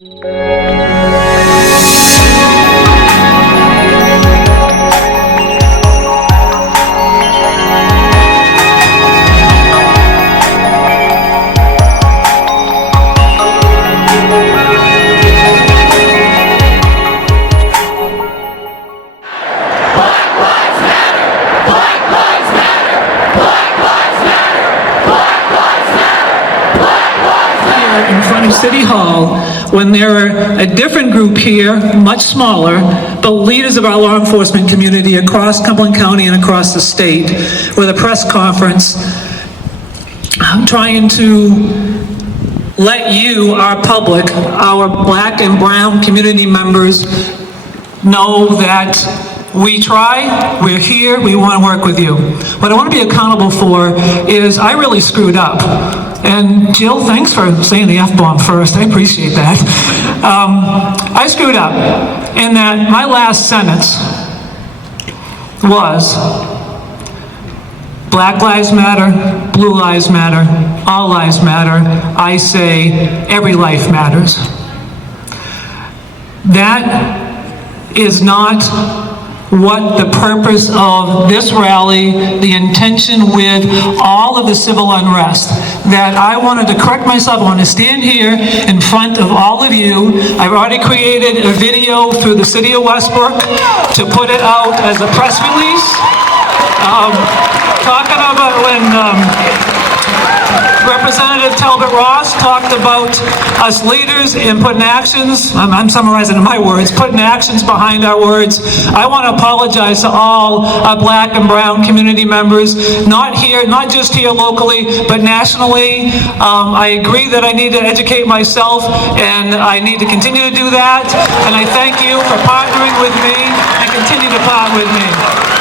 In front of City Hall, when there are a different group here, much smaller, but leaders of our law enforcement community across Cumberland County and across the state, with a press conference trying to let you, our public, our black and brown community members, know that we try, we're here, we want to work with you. What I want to be accountable for is I really screwed up. And Jill, thanks for saying the F-bomb first. I appreciate that. I screwed up in that my last sentence was Black Lives Matter, Blue Lives Matter, all lives matter. I say every life matters. That is not what the purpose of this rally, the intention with all of the civil unrest, that I wanted to correct myself. I want to stand here in front of all of you. I've already created a video through the city of Westbrook to put it out as a press release. Talking about when Representative Talbot Ross talked about us leaders and putting actions, I'm summarizing in my words, putting actions behind our words. I want to apologize to all our black and brown community members, not just here locally, but nationally. I agree that I need to educate myself, and I need to continue to do that. And I thank you for partnering with me and continue to partner with me.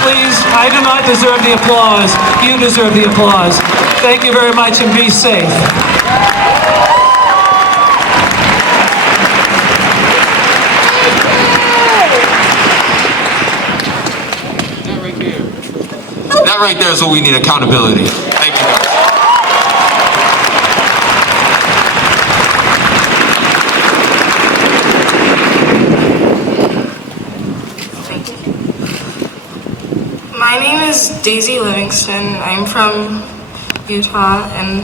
Please, I do not deserve the applause. You deserve the applause. Thank you very much, and be safe. That right there is what we need, accountability. Thank you, guys. My name is Daisy Livingston. I'm from Utah, and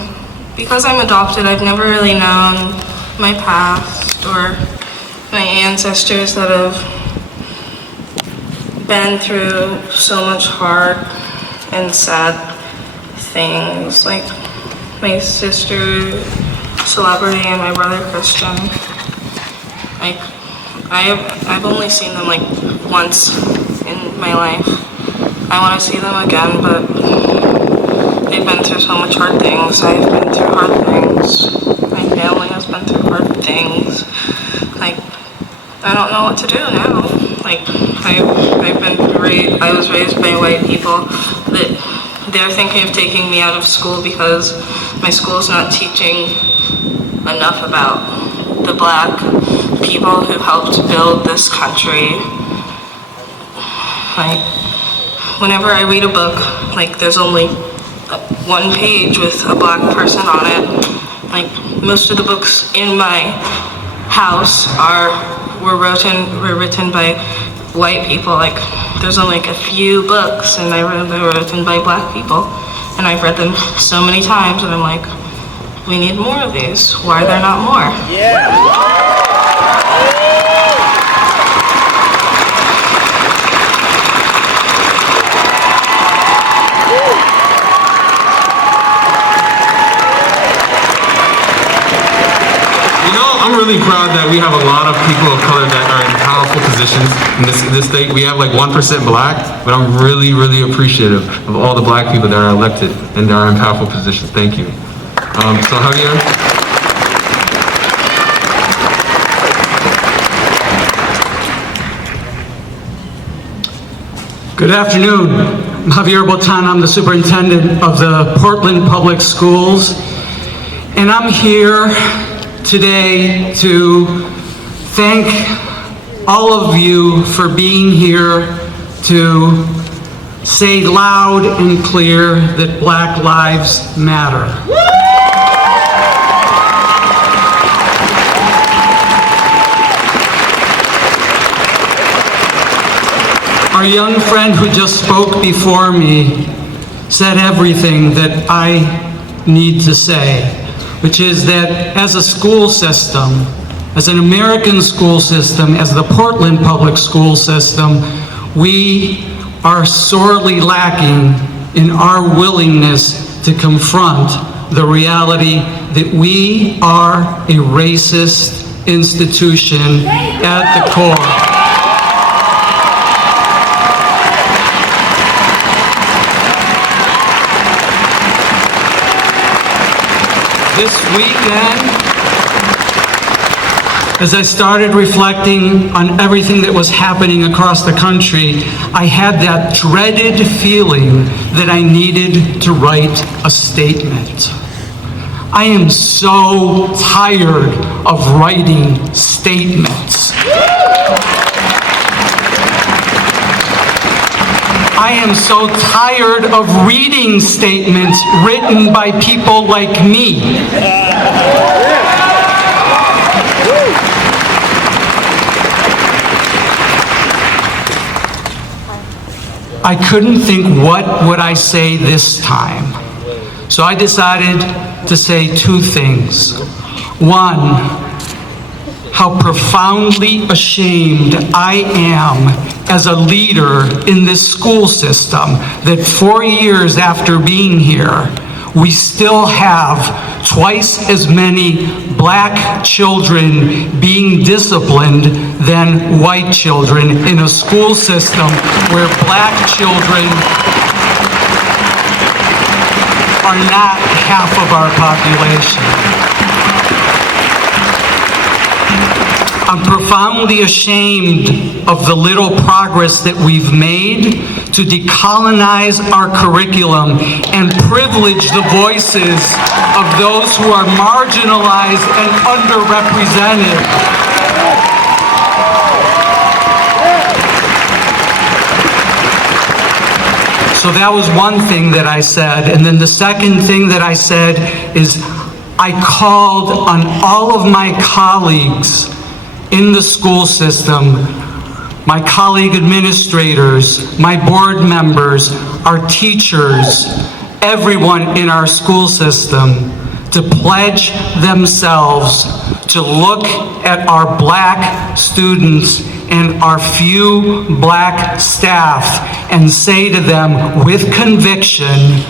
because I'm adopted, I've never really known my past or my ancestors that have been through so much hard and sad things, like my sister Celebrity and my brother Christian. Like I've only seen them like once in my life. I want to see them again, but they've been through so much hard things. I've been through hard things. My family has been through hard things. Like, I don't know what to do now. Like, I was raised by white people that they're thinking of taking me out of school because my school's not teaching enough about the black people who helped build this country. Like, whenever I read a book, like there's only one page with a black person on it. Like most of the books in my house were written by white people. Like there's only like a few books, and they were written by black people, and I've read them so many times, and I'm like, we need more of these. Why are there not more? Yeah. I'm really proud that we have a lot of people of color that are in powerful positions in this state. We have like 1% black, but I'm really, really appreciative of all the black people that are elected and that are in powerful positions. Thank you. So Javier. Good afternoon. I'm Javier Botan. I'm the superintendent of the Portland Public Schools, and I'm here today to thank all of you for being here to say loud and clear that Black Lives Matter. Our young friend who just spoke before me said everything that I need to say, which is that as a school system, as an American school system, as the Portland public school system, we are sorely lacking in our willingness to confront the reality that we are a racist institution at the core. This weekend, as I started reflecting on everything that was happening across the country, I had that dreaded feeling that I needed to write a statement. I am so tired of writing statements. I am so tired of reading statements written by people like me. I couldn't think, what would I say this time? So I decided to say two things. One, how profoundly ashamed I am as a leader in this school system that 4 years after being here, we still have twice as many black children being disciplined than white children in a school system where black children are not half of our population. I'm profoundly ashamed of the little progress that we've made to decolonize our curriculum and privilege the voices of those who are marginalized and underrepresented. So that was one thing that I said. And then the second thing that I said is I called on all of my colleagues in the school system, my colleague administrators, my board members, our teachers, everyone in our school system to pledge themselves to look at our black students and our few black staff and say to them with conviction,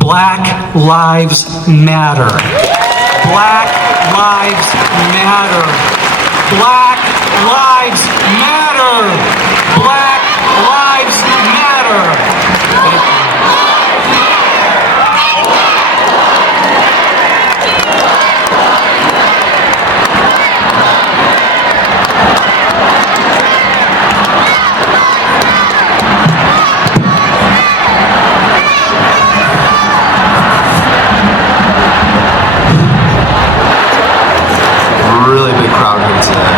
Black lives matter. Black lives matter. Black lives matter! Black lives matter! Really big crowd here today.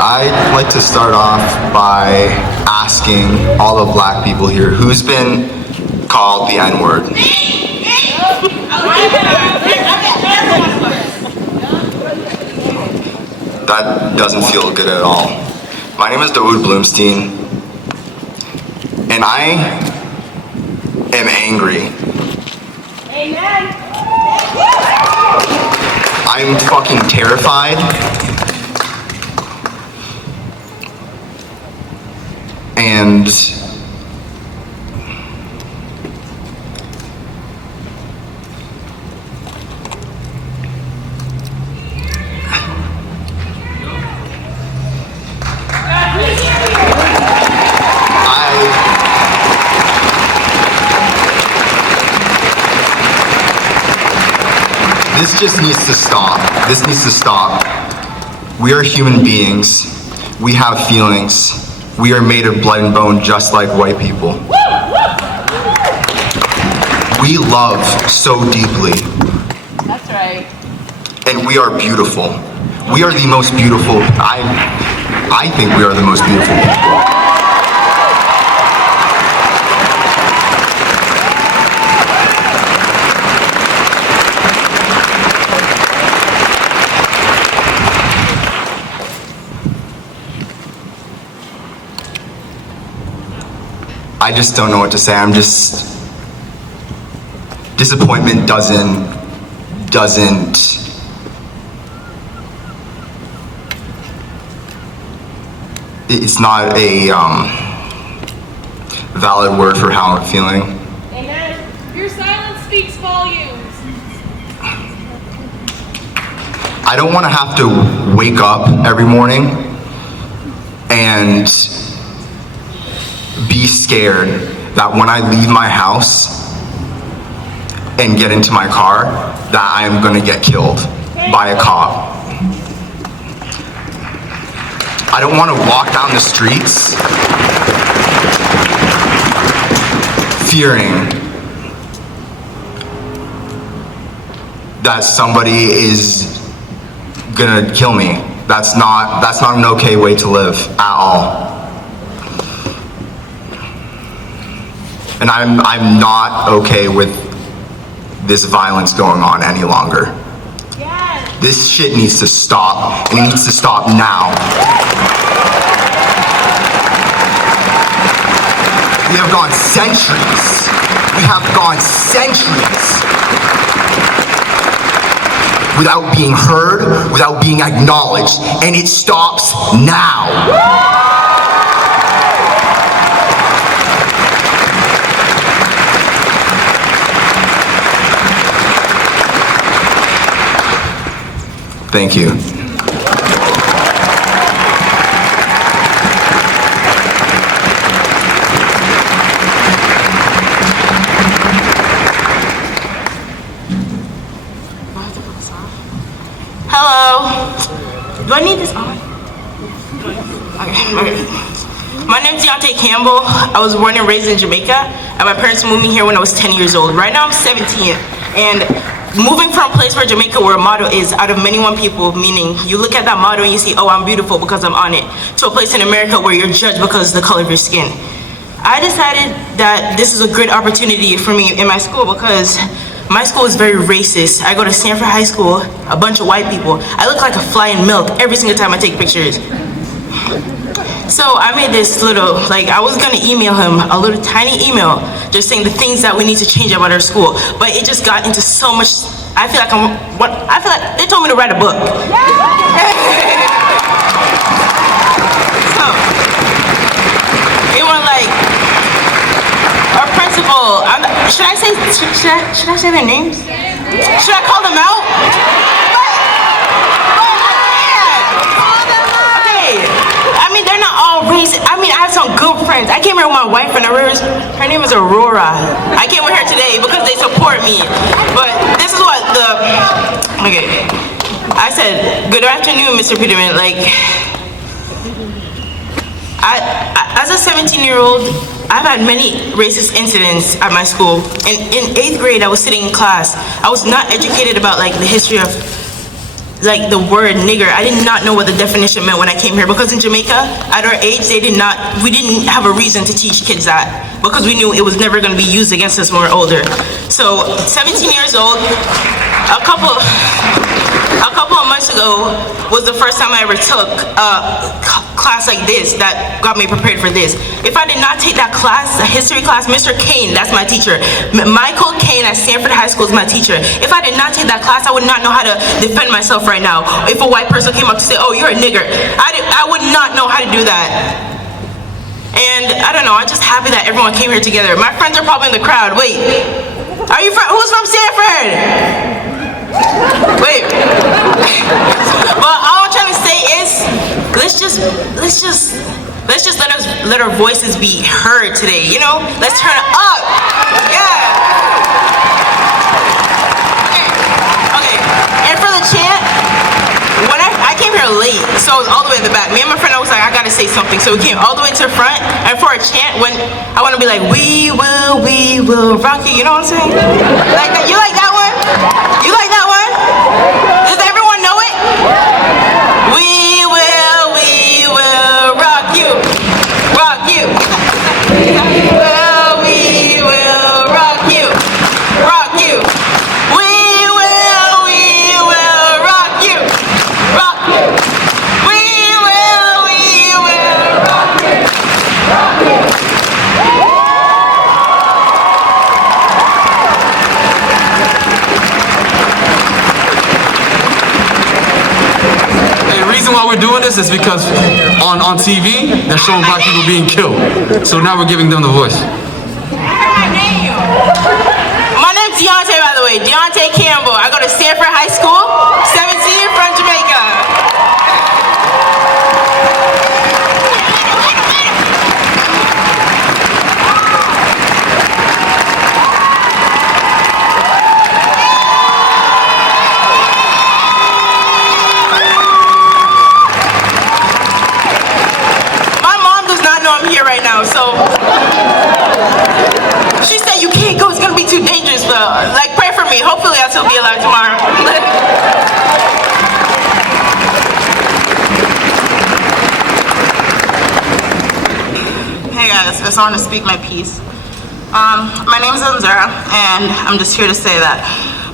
I'd like to start off by asking all the black people here who's been called the N-word. That doesn't feel good at all. My name is Dawood Bloomstein, and I am angry. Amen. I'm fucking terrified. And this just needs to stop. This needs to stop. We are human beings. We have feelings. We are made of blood and bone just like white people. We love so deeply. That's right. And we are beautiful. We are the most beautiful. I think we are the most beautiful people. I just don't know what to say. I'm just, disappointment doesn't, it's not a valid word for how I'm feeling. Amen. Your silence speaks volumes. I don't want to have to wake up every morning and be scared that when I leave my house and get into my car, that I am going to get killed by a cop. I don't want to walk down the streets fearing that somebody is gonna kill me. That's not an okay way to live at all. And I'm not okay with this violence going on any longer. Yes. This shit needs to stop, and it needs to stop now. We have gone centuries. We have gone centuries without being heard, without being acknowledged, and it stops now. Thank you. Hello. Do I need this on? Okay. My name's Deontay Campbell. I was born and raised in Jamaica, and my parents moved me here when I was 10 years old. Right now I'm 17, and moving from a place where Jamaica, where a motto is out of many one people, meaning you look at that motto and you see, oh, I'm beautiful because I'm on it, to a place in America where you're judged because of the color of your skin. I decided that this is a great opportunity for me in my school because my school is very racist. I go to Sanford High School, a bunch of white people. I look like a fly in milk every single time I take pictures. So I made this little, I was gonna email him a little tiny email just saying the things that we need to change about our school. But it just got into so much, I feel like they told me to write a book. So, they were like, our principal, should I say their names? Should I call them out? Okay, I mean, they're not all racist. I mean, I have some good friends. I came here with my wife and her name is Aurora. I came with her today because they support me. But this is what okay. I said, good afternoon, Mr. Peterman. As a 17-year-old, I've had many racist incidents at my school. And in 8th grade, I was sitting in class. I was not educated about the history of the word nigger. I did not know what the definition meant when I came here because in Jamaica, at our age, we didn't have a reason to teach kids that because we knew it was never going to be used against us when we were older. So 17 years old, a couple of months ago was the first time I ever took a class like this that got me prepared for this. If I did not take that class, a history class, Mr. Kane, that's my teacher. Michael Kane at Sanford High School is my teacher. If I did not take that class, I would not know how to defend myself right now. If a white person came up to say, oh, you're a nigger, I would not know how to do that. And I don't know, I'm just happy that everyone came here together. My friends are probably in the crowd. Wait, who's from Sanford? Wait. But all I'm trying to say is, let's just let our voices be heard today, you know? Let's turn it up. Yeah. Okay. And for the chant, when I came here late, so I was all the way in the back. Me and my friend, I was like, I gotta say something. So we came all the way to the front, and for a chant, when I wanna be like, we will rock you, you know what I'm saying? You like that one? You like that one? Does everyone know it? We will rock you. Rock you. We will rock you. Rock you. We will rock you. Rock you. We will rock you. Rock you. why we're doing this is because on TV, they're showing black people being killed. So now we're giving them the voice. My name's Deontay, by the way. Deontay Campbell. I go to Stanford High School, 17 from Jamaica. My mom does not know I'm here right now, so she said you can't go, it's gonna be too dangerous, but like pray for me. Hopefully I'll still be alive tomorrow. Hey guys, I just want to speak my piece. My name is Anzara, and I'm just here to say that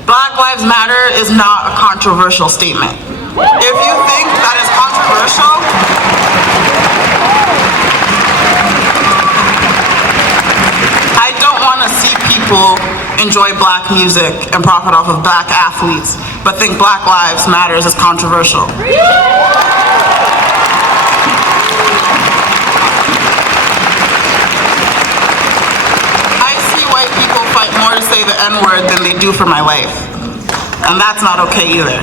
Black Lives Matter is not a controversial statement. If you think that is controversial, I don't want to see people enjoy black music and profit off of black athletes, but think Black Lives Matters is controversial. I see white people fight more to say the N-word than they do for my life. And that's not okay either.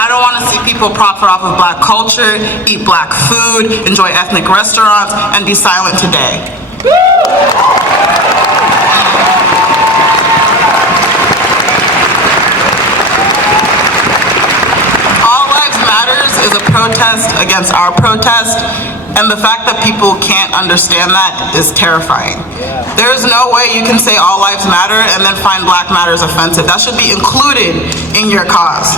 I don't want to see people profit off of black culture, eat black food, enjoy ethnic restaurants, and be silent today. All Lives Matters is a protest against our protest, and the fact that people can't understand that is terrifying. There is no way you can say all lives matter and then find Black Matters offensive. That should be included in your cause.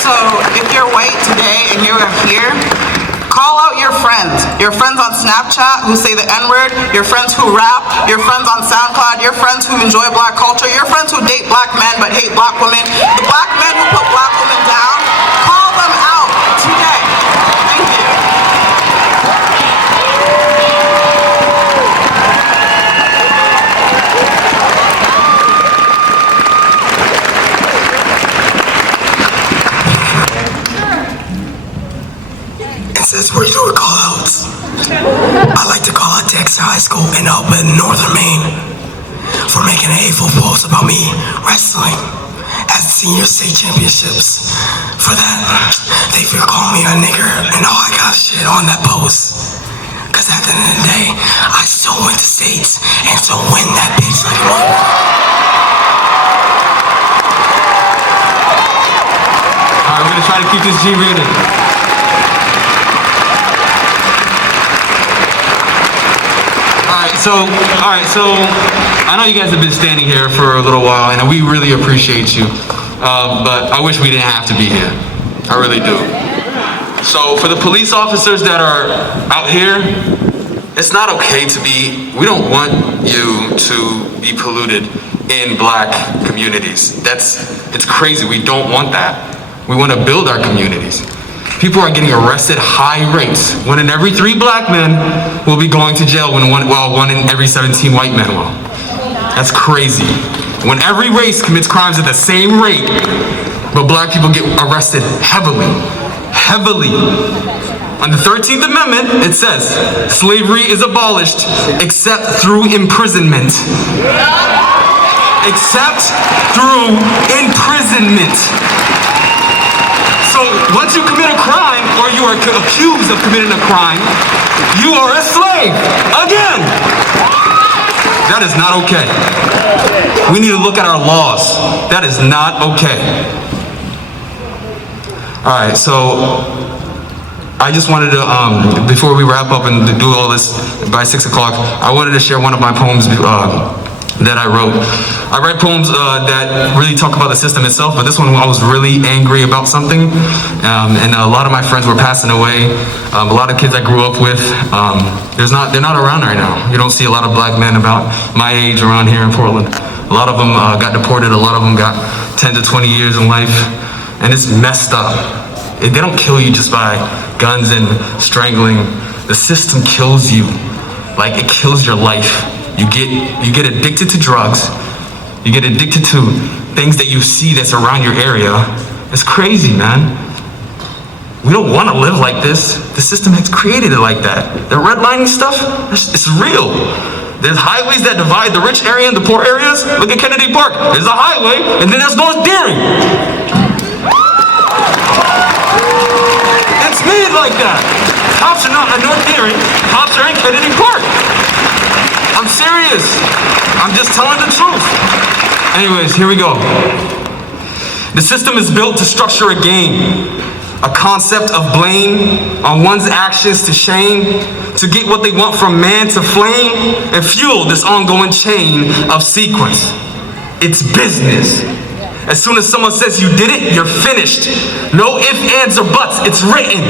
So if you're white today and you're here, call out your friends on Snapchat who say the N-word, your friends who rap, your friends on SoundCloud, your friends who enjoy black culture, your friends who date black men but hate black women, the black men who put black women down, call them out today. Thank you. Since we're doing call-outs, I'd like to call out Dexter High School in Northern Maine for making a hateful post about me wrestling at senior state championships. For that, they feel call me a nigger and all I got shit on that post. Cause at the end of the day, I still went to states and still win that bitch like a motherfucker. Alright, we're gonna try to keep this G-rated. Alright, so I know you guys have been standing here for a little while, and we really appreciate you. But I wish we didn't have to be here. I really do. So for the police officers that are out here, it's not okay to be. We don't want you to be polluted in black communities. It's crazy. We don't want that. We want to build our communities. People are getting arrested high rates. 1 in every 3 black men will be going to jail while 1 in every 17 white men will. That's crazy. When every race commits crimes at the same rate, but black people get arrested heavily. Heavily. On the 13th Amendment, it says, slavery is abolished except through imprisonment. Except through imprisonment. So once you commit a crime, or you are accused of committing a crime, you are a slave, again. That is not okay. We need to look at our laws. That is not okay. All right, so I just wanted to, before we wrap up and do all this by 6 o'clock, I wanted to share one of my poems that I wrote. I write poems that really talk about the system itself, but this one I was really angry about something, and a lot of my friends were passing away. A lot of kids I grew up with, they're not around right now. You don't see a lot of black men about my age around here in Portland. A lot of them got deported, a lot of them got 10 to 20 years in life, and it's messed up. They don't kill you just by guns and strangling. The system kills you, like it kills your life. You get addicted to drugs, You get addicted to things that you see that's around your area. It's crazy, man. We don't want to live like this. The system has created it like that. The redlining stuff, it's real. There's highways that divide the rich area and the poor areas. Look at Kennedy Park. There's a highway, and then there's North Deering. It's made like that. Cops are not at North Deering. Cops are in Kennedy Park. I'm serious. I'm just telling the truth. Anyways, here we go. The system is built to structure a game. A concept of blame on one's actions to shame, to get what they want from man to flame, and fuel this ongoing chain of sequence. It's business. As soon as someone says you did it, you're finished. No ifs, ands, or buts, it's written.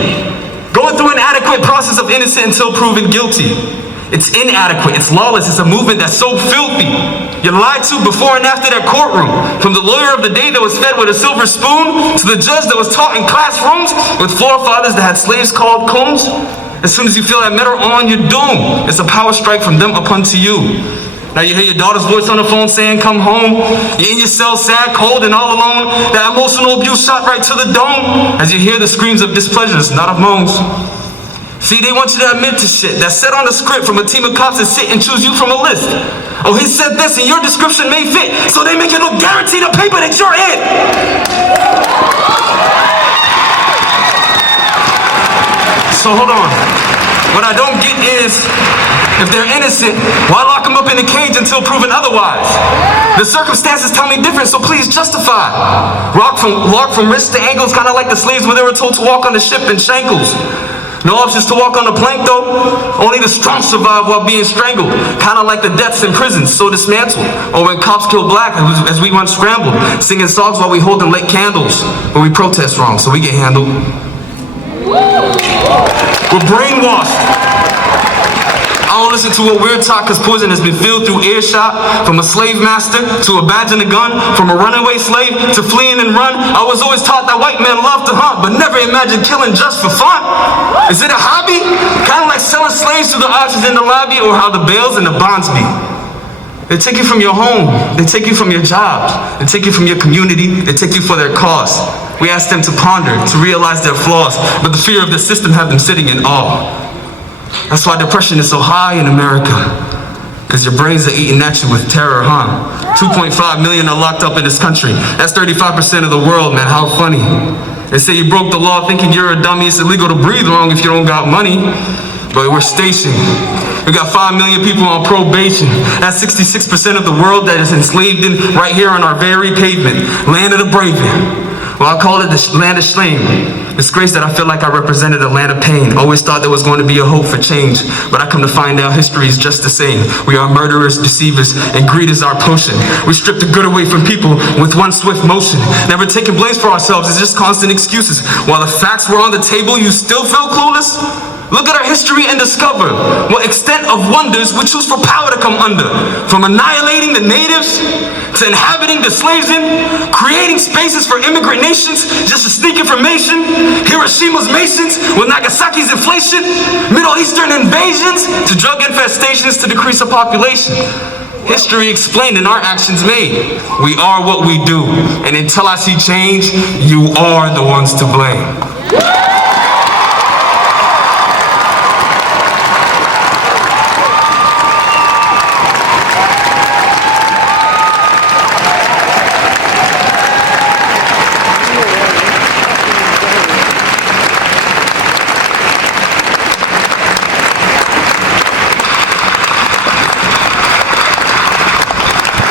Going through an adequate process of innocent until proven guilty. It's inadequate, it's lawless, it's a movement that's so filthy. You're lied to before and after that courtroom. From the lawyer of the day that was fed with a silver spoon, to the judge that was taught in classrooms with forefathers that had slaves called coons. As soon as you feel that metal on, you're doomed. It's a power strike from them upon to you. Now you hear your daughter's voice on the phone saying, come home. You're in your cell, sad, cold, and all alone. That emotional abuse shot right to the dome. As you hear the screams of displeasures, not of moans. See, they want you to admit to shit that's set on a script from a team of cops that sit and choose you from a list. Oh, he said this and your description may fit, so they make it look guaranteed a paper that you're in. So hold on. What I don't get is, if they're innocent, why lock them up in a cage until proven otherwise? The circumstances tell me different, so please justify. Locked from wrists to ankles, kind of like the slaves when they were told to walk on the ship in shankles. No options to walk on the plank though, only the strong survive while being strangled. Kind of like the deaths in prisons, so dismantled. Or when cops kill black as we once scrambled, singing songs while we hold and lit candles. But we protest wrong, so we get handled. We're brainwashed. I don't listen to what we're taught because poison has been filled through earshot. From a slave master to a badge and a gun, from a runaway slave to fleeing and run. I was always taught that white men love to hunt, but never imagined killing just for fun. Is it a hobby? Kind of like selling slaves to the auctions in the lobby, or how the bails and the bonds be. They take you from your home, they take you from your jobs, they take you from your community, they take you for their cause. We ask them to ponder, to realize their flaws, but the fear of the system have them sitting in awe. That's why depression is so high in America, because your brains are eating at you with terror, huh? 2.5 million are locked up in this country. That's 35% of the world, man, how funny. They say you broke the law thinking you're a dummy. It's illegal to breathe wrong if you don't got money. But we're stationed. We got 5 million people on probation. That's 66% of the world that is enslaved in right here on our very pavement. Land of the brave. Well, I call it the land of shame. Disgrace that I feel like I represented a land of pain. Always thought there was going to be a hope for change, but I come to find out history is just the same. We are murderers, deceivers, and greed is our potion. We strip the good away from people with one swift motion. Never taking blames for ourselves, it's just constant excuses. While the facts were on the table, you still feel clueless? Look at our history and discover what extent of wonders we choose for power to come under. From annihilating the natives, to inhabiting the slaves in, creating spaces for immigrant nations just to sneak information, Hiroshima's masons with Nagasaki's inflation, Middle Eastern invasions to drug infestations to decrease our population. History explained and our actions made. We are what we do, and until I see change, you are the ones to blame.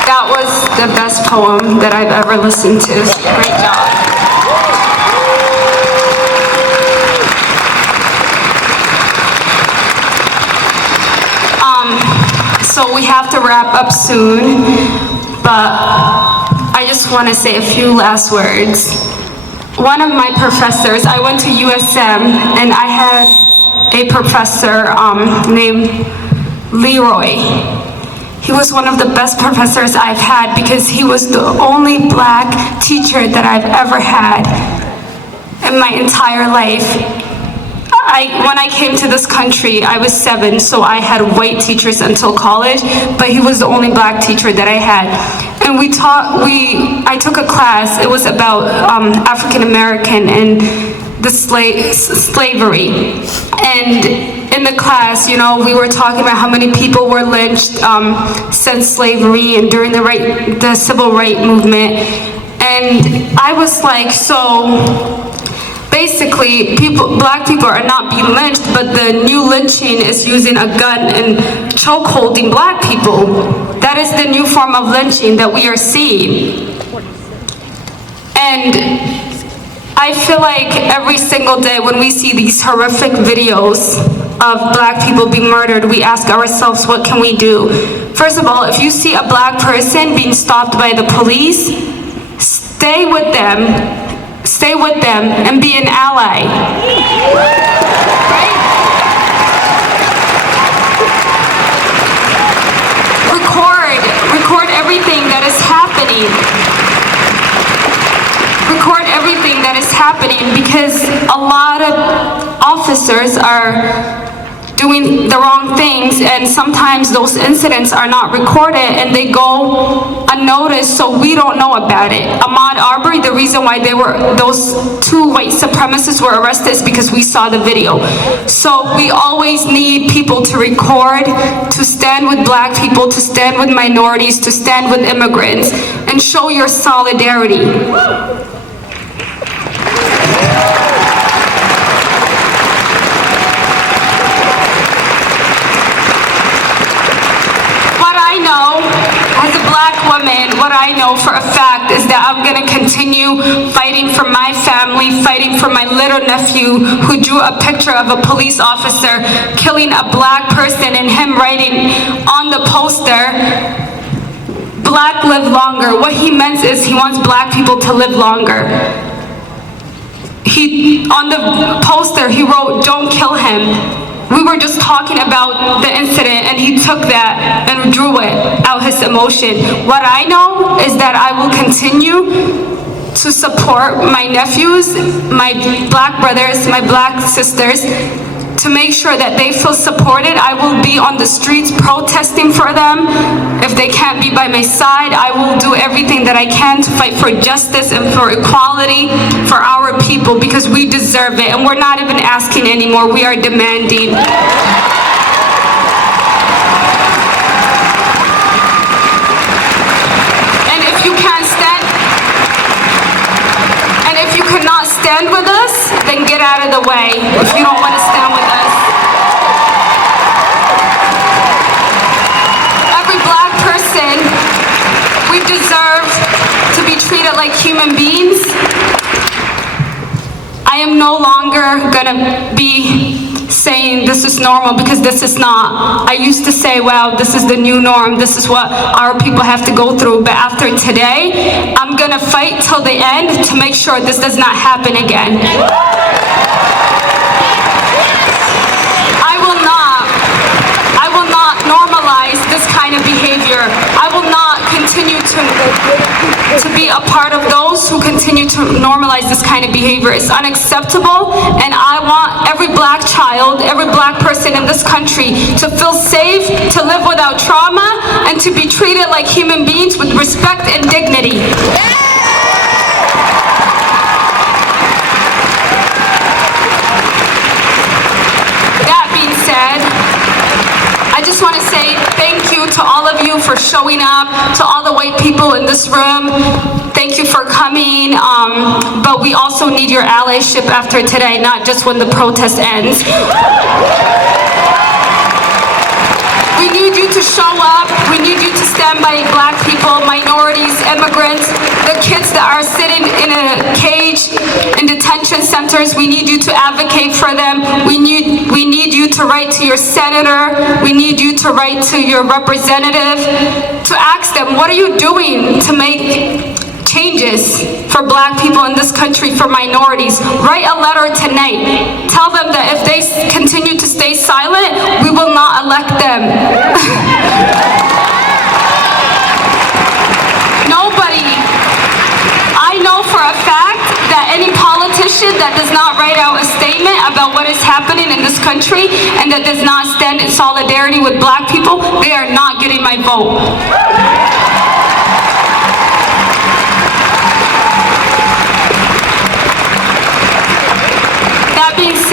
That was the best poem that I've ever listened to. Great job. So we have to wrap up soon, but I just want to say a few last words. One of my professors, I went to USM, and I had a professor named Leroy. He was one of the best professors I've had because he was the only black teacher that I've ever had in my entire life. When I came to this country, I was 7, so I had white teachers until college, but he was the only black teacher that I had. and I took a class. It was about African American and the slavery. And in the class, you know, we were talking about how many people were lynched since slavery and during the civil rights movement. And I was like, so basically, black people are not being lynched, but the new lynching is using a gun and chokeholding black people. That is the new form of lynching that we are seeing. And I feel like every single day when we see these horrific videos of black people being murdered, we ask ourselves, what can we do? First of all, if you see a black person being stopped by the police, stay with them and be an ally. Right? Record everything that is happening. Record everything that is happening, because a lot of officers are doing the wrong things, and sometimes those incidents are not recorded and they go unnoticed, so we don't know about it. Ahmaud Arbery, the reason why those two white supremacists were arrested is because we saw the video. So we always need people to record, to stand with black people, to stand with minorities, to stand with immigrants, and show your solidarity. What I know for a fact is that I'm gonna continue fighting for my family, fighting for my little nephew who drew a picture of a police officer killing a black person and him writing on the poster, "Black live longer." What he meant is he wants black people to live longer. On the poster, he wrote, "Don't kill him." We were just talking about the incident and he took that and drew it out his emotion. What I know is that I will continue to support my nephews, my black brothers, my black sisters, to make sure that they feel supported. I will be on the streets protesting for them. If they can't be by my side, I will do everything that I can to fight for justice and for equality for our people, because we deserve it. And we're not even asking anymore, we are demanding. And if you cannot stand with us, then get out of the way if you don't want to stand with us. Every black person, we deserve to be treated like human beings. I am no longer gonna be saying this is normal, because this is not. I used to say, well, this is the new norm, this is what our people have to go through, but after today, I'm gonna fight till the end to make sure this does not happen again. I will not normalize this kind of behavior. I will not continue to be a part of those who continue to normalize this kind of behavior. It's unacceptable, and I want every black child, every black person in this country to feel safe, to live without trauma, and to be treated like human beings with respect and dignity. That being said, I just want to say thank you to all of you for showing up, to all the white people in this room. Thank you for coming, but we also need your allyship after today, not just when the protest ends. We need you to show up. We need you to stand by black people, minorities, immigrants, the kids that are sitting in a cage in detention centers. We need you to advocate for them. We need you to write to your senator. We need you to write to your representative to ask them, what are you doing to make changes for black people in this country, for minorities? Write a letter tonight. Tell them that if they continue to stay silent, we will not elect them. I know for a fact that any politician that does not write out a statement about what is happening in this country and that does not stand in solidarity with black people, they are not getting my vote.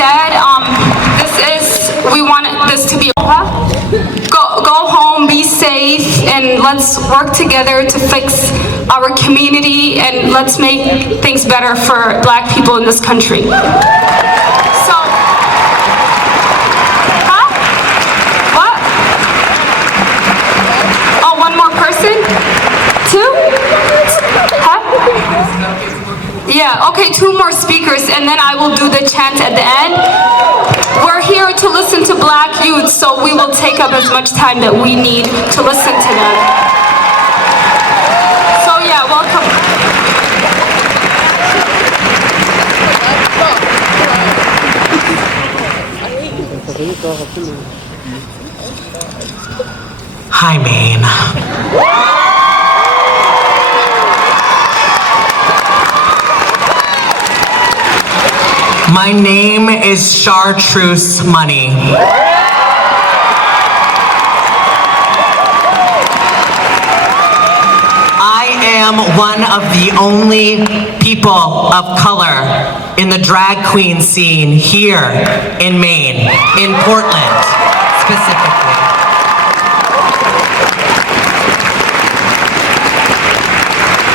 said, we want this to be go home, be safe, and let's work together to fix our community, and let's make things better for Black people in this country. So, what? Oh, one more person? Two? Yeah, okay, 2 more speakers, and then I will do the chant at the end. We're here to listen to Black youth, so we will take up as much time that we need to listen to them. So yeah, welcome. Hi, Maine. My name is Chartreuse Money. I am one of the only people of color in the drag queen scene here in Maine, in Portland specifically.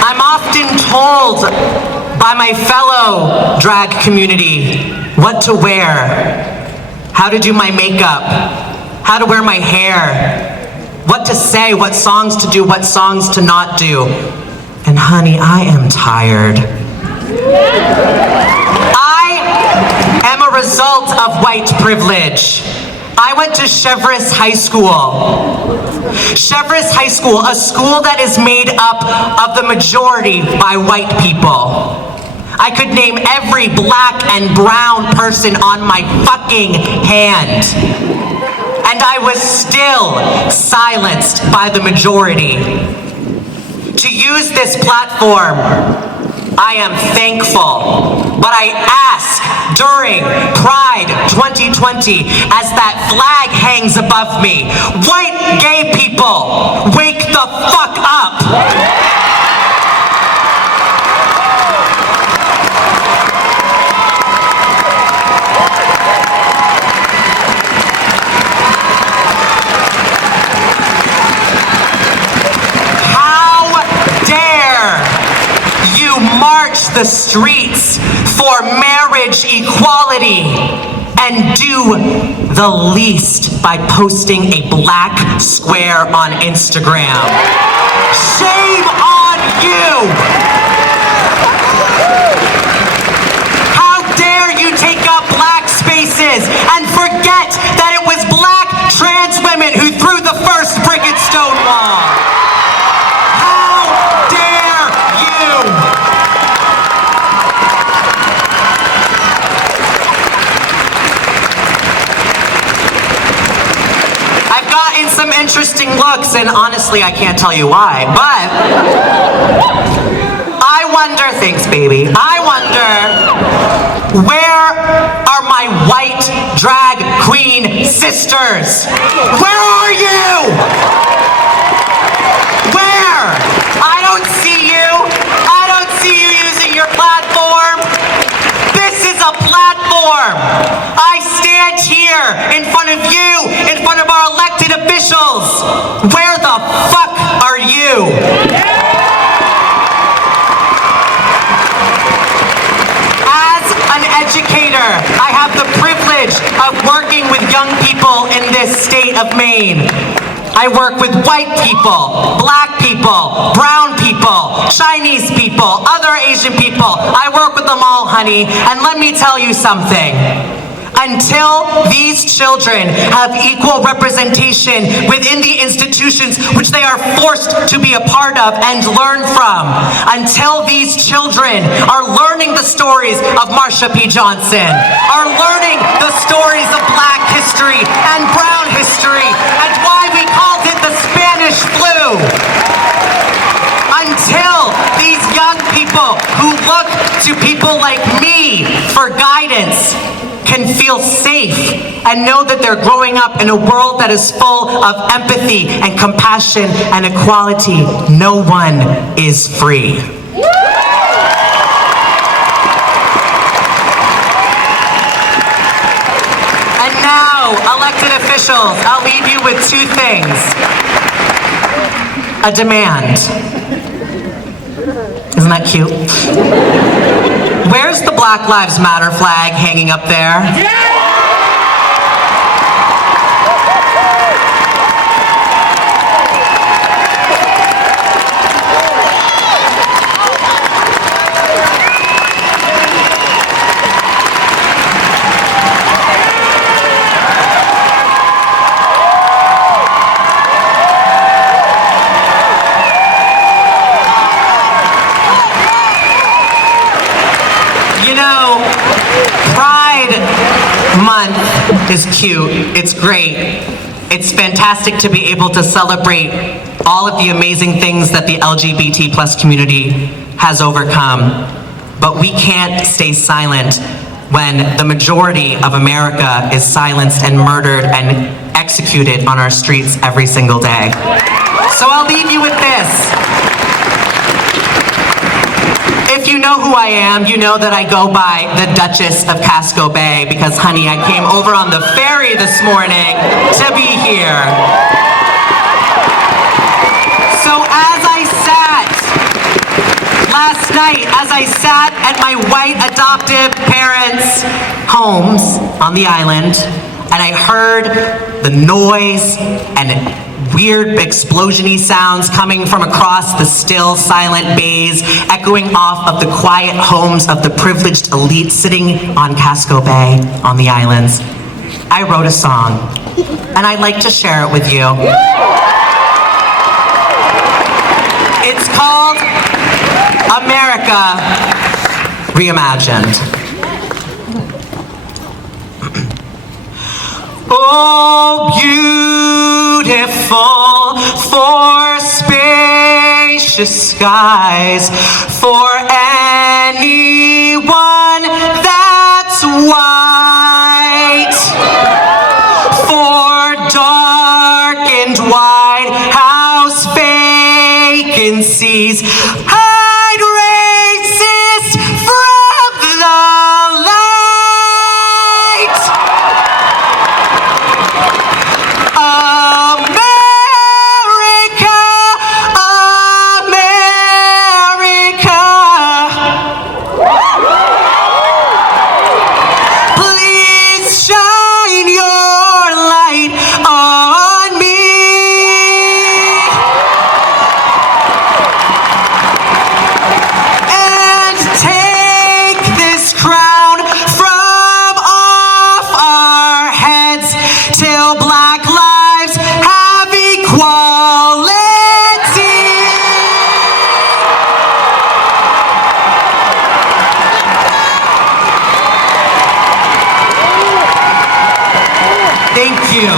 I'm often told by my fellow drag community what to wear, how to do my makeup, how to wear my hair, what to say, what songs to do, what songs to not do. And honey, I am tired. I am a result of white privilege. I went to Cheverus High School. Cheverus High School, a school that is made up of the majority by white people. I could name every Black and brown person on my fucking hand. And I was still silenced by the majority. To use this platform, I am thankful, but I ask during Pride 2020, as that flag hangs above me, white gay people, wake the fuck up. March the streets for marriage equality and do the least by posting a black square on Instagram. Shame on you! How dare you take up black spaces and forget that it was black trans women who threw the first brick at Stonewall? Some interesting looks, and honestly, I can't tell you why, but I wonder, thanks baby, I wonder, where are my white drag queen sisters? Where are you? Where? I don't see you. I don't see you using your platform. This is a platform. I stand here in front of you, in front of our elected officials. Where the fuck are you? As an educator, I have the privilege of working with young people in this state of Maine. I work with white people, black people, brown people, Chinese people, other Asian people. I work with them all, honey, and let me tell you something. Until these children have equal representation within the institutions which they are forced to be a part of and learn from, until these children are learning the stories of Marsha P. Johnson, are learning the stories of black history and brown history, and why we called it the Spanish flu, until these young people who look to people like me for guidance can feel safe and know that they're growing up in a world that is full of empathy and compassion and equality, no one is free. elected officials, I'll leave you with two things. A demand. Isn't that cute? Where's the Black Lives Matter flag hanging up there? Is cute, it's great. It's fantastic to be able to celebrate all of the amazing things that the LGBT plus community has overcome. But we can't stay silent when the majority of America is silenced and murdered and executed on our streets every single day. So I'll leave you with this. If you know who I am, you know that I go by the Duchess of Casco Bay because, honey, I came over on the ferry this morning to be here. So as I sat last night, as I sat at my white adoptive parents' homes on the island, and I heard the noise and weird explosion-y sounds coming from across the still, silent bays, echoing off of the quiet homes of the privileged elite sitting on Casco Bay on the islands, I wrote a song, and I'd like to share it with you. It's called America Reimagined. Oh, beautiful for spacious skies, for anyone that's white, for dark and wide house vacancies, hide racist from the light. Thank you.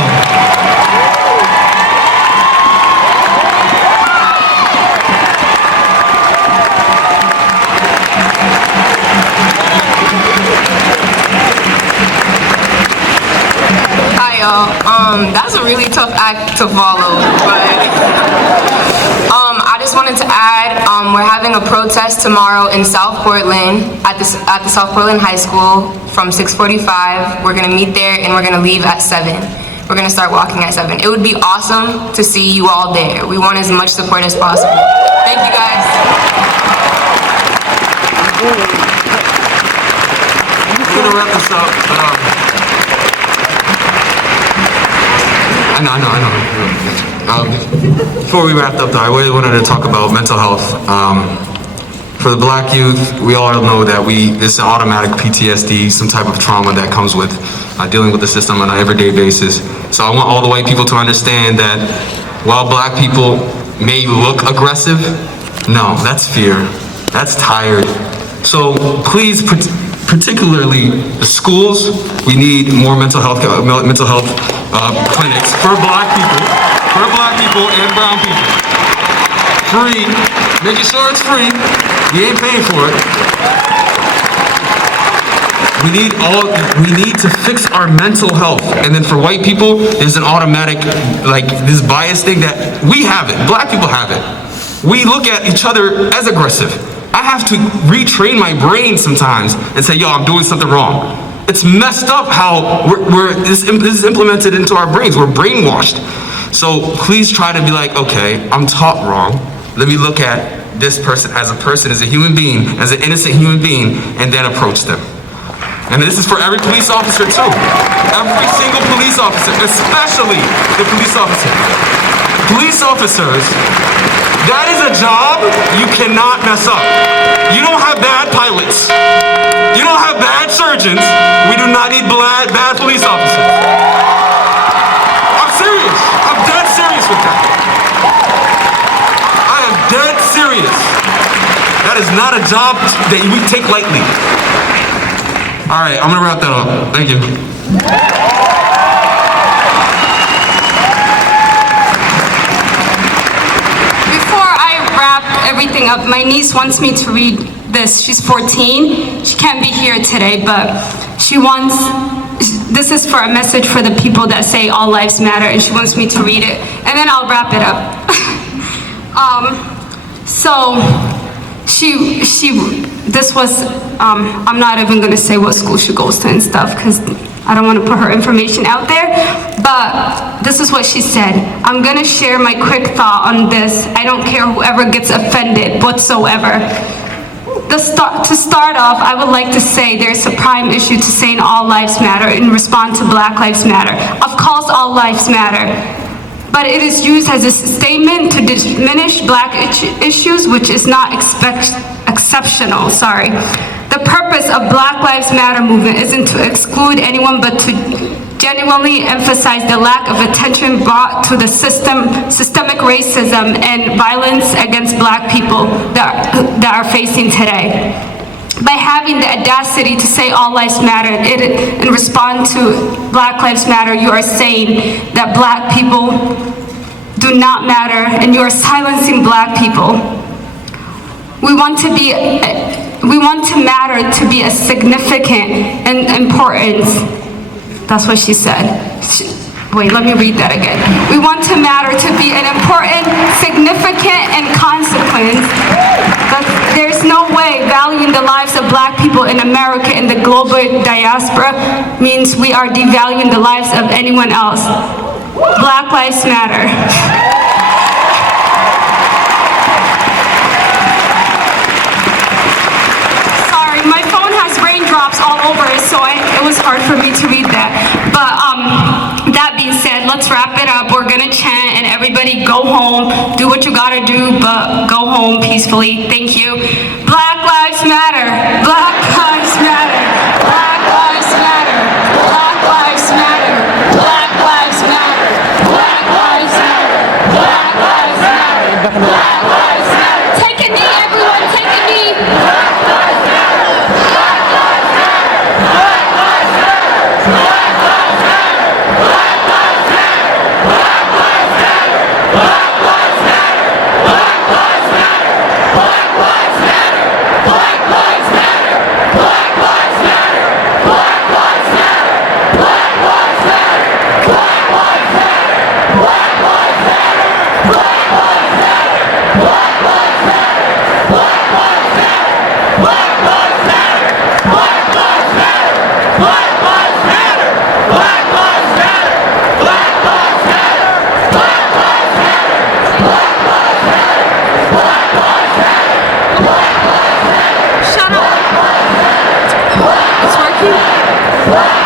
Hi y'all. That's a really tough act to follow, but I just wanted to add, we're having a protest tomorrow in South Portland at the South Portland High School from 6:45. We're gonna meet there and we're gonna leave at 7. We're gonna start walking at 7. It would be awesome to see you all there. We want as much support as possible. Thank you guys. I'm gonna wrap this up. I know. Before we wrapped up though, I really wanted to talk about mental health. For the black youth, we all know that this is automatic PTSD, some type of trauma that comes with dealing with the system on an everyday basis. So I want all the white people to understand that while black people may look aggressive, no, that's fear, that's tired. So please, particularly the schools, we need more mental health clinics for black people and brown people. Free, making sure it's free. We ain't paying for it. We need to fix our mental health. And then for white people, there's an automatic, this bias thing that we have it, black people have it. We look at each other as aggressive. I have to retrain my brain sometimes and say, yo, I'm doing something wrong. It's messed up how this is implemented into our brains. We're brainwashed. So please try to be like, okay, I'm taught wrong. Let me look at this person, as a human being, as an innocent human being, and then approach them. And this is for every police officer too. Every single police officer, especially the police officer. Police officers, that is a job you cannot mess up. You don't have bad pilots. You don't have bad surgeons. We do not need bad police officers. I'm serious. I'm dead serious with that. I am dead serious. That is not a job that we take lightly. All right, I'm gonna wrap that up. Thank you. Before I wrap everything up, my niece wants me to read this. She's 14. She can't be here today, but this is for a message for the people that say all lives matter, and she wants me to read it, and then I'll wrap it up. I'm not even gonna say what school she goes to and stuff, because I don't want to put her information out there, but this is what she said. I'm gonna share my quick thought on this. I don't care whoever gets offended whatsoever. To start off, I would like to say there's a prime issue to saying all lives matter in response to Black Lives Matter. Of course all lives matter, but it is used as a statement to diminish Black issues, which is not exceptional. The purpose of Black Lives Matter movement isn't to exclude anyone, but to genuinely emphasize the lack of attention brought to the systemic racism and violence against Black people that are facing today. By having the audacity to say all lives matter in response to Black Lives Matter, you are saying that Black people do not matter, and you are silencing Black people. We want to matter to be as significant and important. That's what she said. Wait, let me read that again. We want to matter to be an important, significant, and consequence. There's no way valuing the lives of Black people in America and the global diaspora means we are devaluing the lives of anyone else. Black Lives Matter. All over it, so it was hard for me to read that. But that being said, let's wrap it up. We're gonna chant and everybody go home. Do what you gotta do, but go home peacefully. Thank you. Black Lives Matter. Black Lives Matter. Black Lives Matter. Black Lives Matter. Black Lives Matter. Black Lives Matter. Black Lives Matter. Black Lives Matter. Take a knee, everyone. Take a knee. Black Lives Matter. It's working?